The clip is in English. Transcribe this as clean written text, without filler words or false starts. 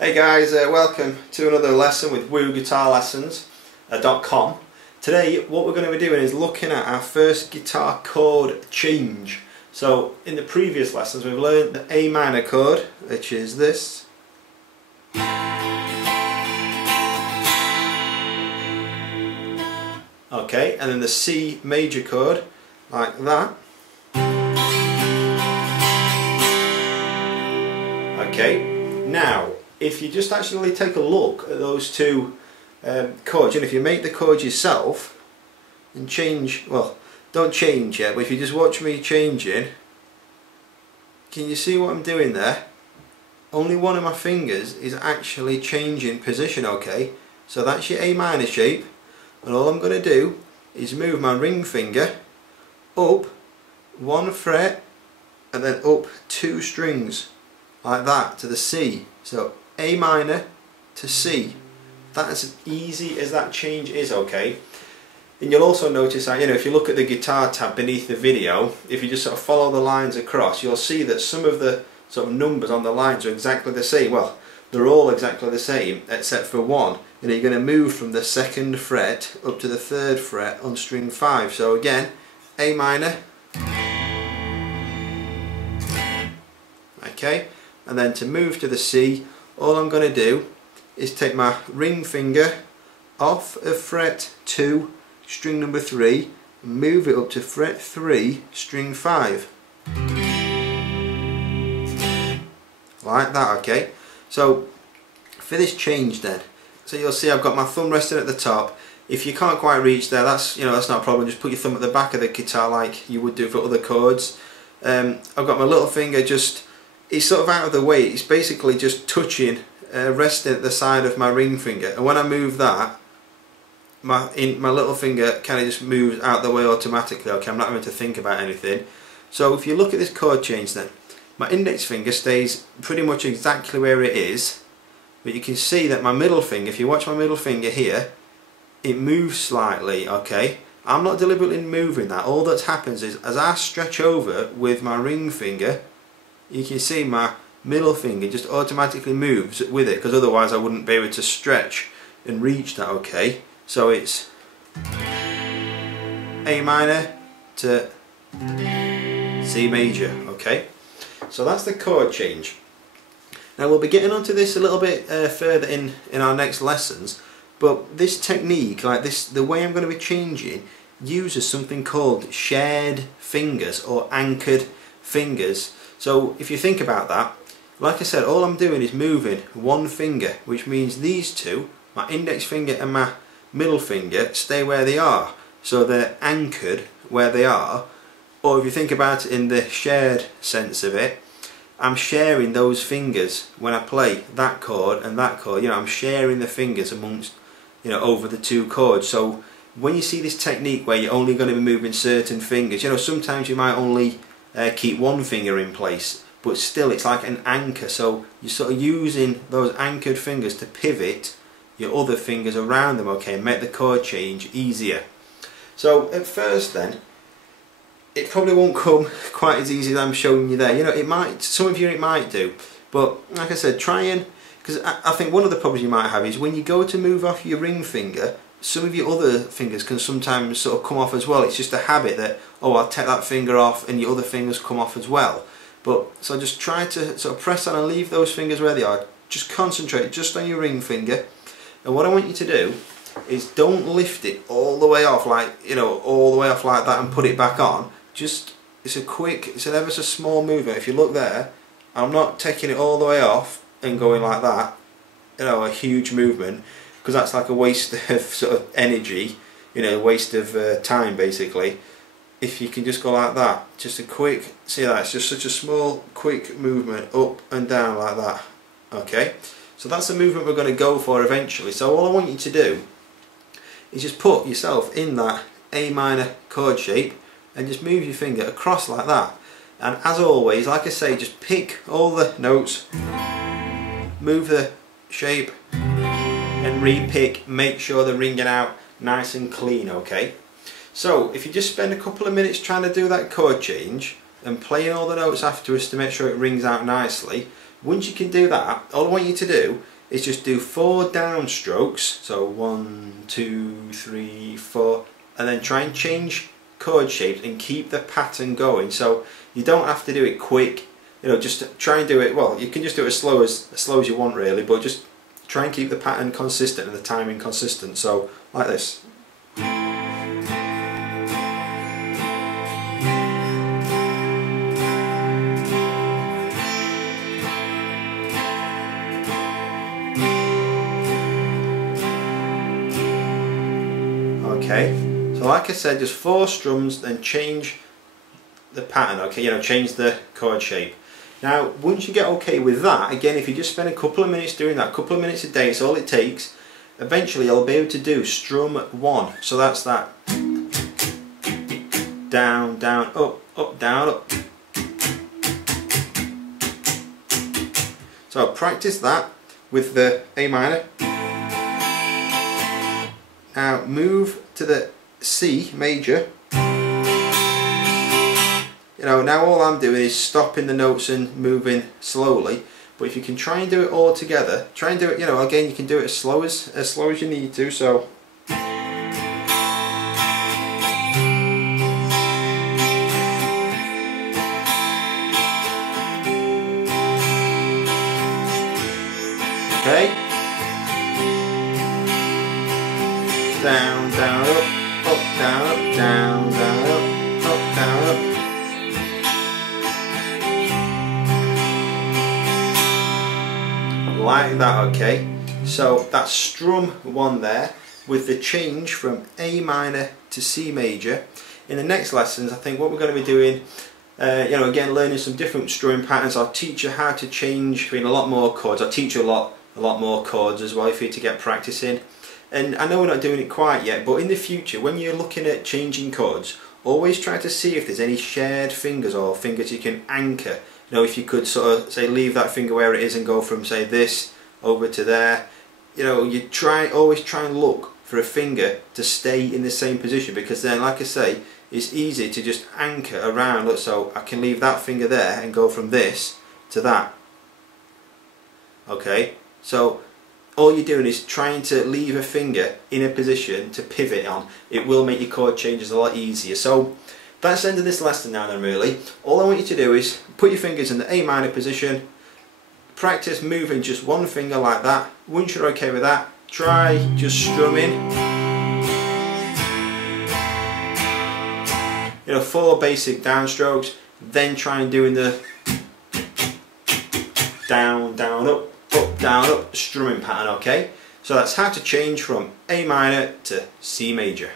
Hey guys, welcome to another lesson with WooGuitarLessons.com. Today what we're going to be doing is looking at our first guitar chord change. So in the previous lessons we've learned the A minor chord, which is this. Okay, and then the C major chord, like that. Okay, now if you just actually take a look at those two chords, and if you make the chord yourself and change, well, don't change yet, but if you just watch me changing, can you see what I'm doing there? Only one of my fingers is actually changing position, okay? So that's your A minor shape, and all I'm going to do is move my ring finger up one fret and then up two strings like that to the C. So A minor to C. That's as easy as that change is, okay? And you'll also notice that, if you look at the guitar tab beneath the video, if you just sort of follow the lines across, you'll see that some of the sort of numbers on the lines are exactly the same. Well, they're all exactly the same except for one. You're going to move from the second fret up to the third fret on string 5. So again, A minor, okay, and then to move to the C, all I'm going to do is take my ring finger off of fret 2, string number 3, move it up to fret 3, string 5. Like that, okay? So for this change then, so you'll see I've got my thumb resting at the top. If you can't quite reach there, that's that's not a problem. Just put your thumb at the back of the guitar like you would do for other chords. I've got my little finger just, it's sort of out of the way. It's basically just touching, resting at the side of my ring finger, and when I move that, my little finger kind of just moves out the way automatically. Okay, I'm not having to think about anything. So if you look at this chord change then, my index finger stays pretty much exactly where it is, but you can see that my middle finger, if you watch my middle finger here, it moves slightly, okay? I'm not deliberately moving that. All that happens is as I stretch over with my ring finger, you can see my middle finger just automatically moves with it, because otherwise I wouldn't be able to stretch and reach that, okay? So it's A minor to C major, okay? So that's the chord change. Now we'll be getting onto this a little bit further in our next lessons, but this technique, like this, the way I'm going to be changing, uses something called shared fingers or anchored fingers. So if you think about that, like I said, all I'm doing is moving one finger, which means these two, my index finger and my middle finger, stay where they are. So they're anchored where they are. Or if you think about it in the shared sense of it, I'm sharing those fingers when I play that chord and that chord. I'm sharing the fingers amongst, over the two chords. So when you see this technique where you're only going to be moving certain fingers, sometimes you might only keep one finger in place, but still it's like an anchor. So you're sort of using those anchored fingers to pivot your other fingers around them, okay, and make the chord change easier. So at first then, it probably won't come quite as easy as I'm showing you there. It might, some of you it might do, but like I said, try and, because I think one of the problems you might have is when you go to move off your ring finger, some of your other fingers can sometimes sort of come off as well. It's just a habit that, oh, I'll take that finger off and your other fingers come off as well. But so just try to sort of press on and leave those fingers where they are. Just concentrate just on your ring finger, and what I want you to do is don't lift it all the way off, like all the way off like that and put it back on. Just, it's an ever so small movement. If you look there, I'm not taking it all the way off and going like that, a huge movement, because that's like a waste of sort of energy, a waste of time basically. If you can just go like that, just a quick, see that, it's just such a small quick movement up and down like that, okay? So that's the movement we're going to go for eventually. So all I want you to do is just put yourself in that A minor chord shape and just move your finger across like that. And as always, like I say, just pick all the notes, move the shape and re-pick, make sure they're ringing out nice and clean, okay? So if you just spend a couple of minutes trying to do that chord change and playing all the notes afterwards to make sure it rings out nicely, Once you can do that, all I want you to do is just do 4 down strokes, so 1, 2, 3, 4, and then try and change chord shapes and keep the pattern going. So you don't have to do it quick, you know, just try and do it, well, you can just do it as slow as you want really, but just try and keep the pattern consistent and the timing consistent. So like this. Okay, so like I said, just 4 strums, then change the pattern, okay, you know, change the chord shape. Now, once you get okay with that, again, if you just spend a couple of minutes doing that, a couple of minutes a day, it's all it takes, eventually you'll be able to do strum 1. So that's that down, down, up, up, down, up. So practice that with the A minor. Now move to the C major. You know, now all I'm doing is stopping the notes and moving slowly. But if you can try and do it all together, try and do it, you know, again, you can do it as slow as you need to. So okay. Down, down, up, down, up, down, down, up, down, up. Like that, okay? So that's strum 1 there, with the change from A minor to C major. In the next lessons, I think what we're going to be doing, you know, again, learning some different strumming patterns. I'll teach you how to change between a lot more chords. I'll teach you a lot more chords as well for you to get practice in. And I know we're not doing it quite yet, but in the future, when you're looking at changing chords, always try to see if there's any shared fingers or fingers you can anchor. You know, if you could sort of say leave that finger where it is and go from say this over to there. You know, you always try and look for a finger to stay in the same position, because then, like I say, it's easy to just anchor around. Look, so I can leave that finger there and go from this to that. Okay, so all you're doing is trying to leave a finger in a position to pivot on. It will make your chord changes a lot easier. So that's the end of this lesson now then, really. All I want you to do is put your fingers in the A minor position, practice moving just 1 finger like that. Once you're okay with that, try just strumming. You know, 4 basic downstrokes, then try and doing the down, down, up, down, up strumming pattern, okay? So that's how to change from A minor to C major.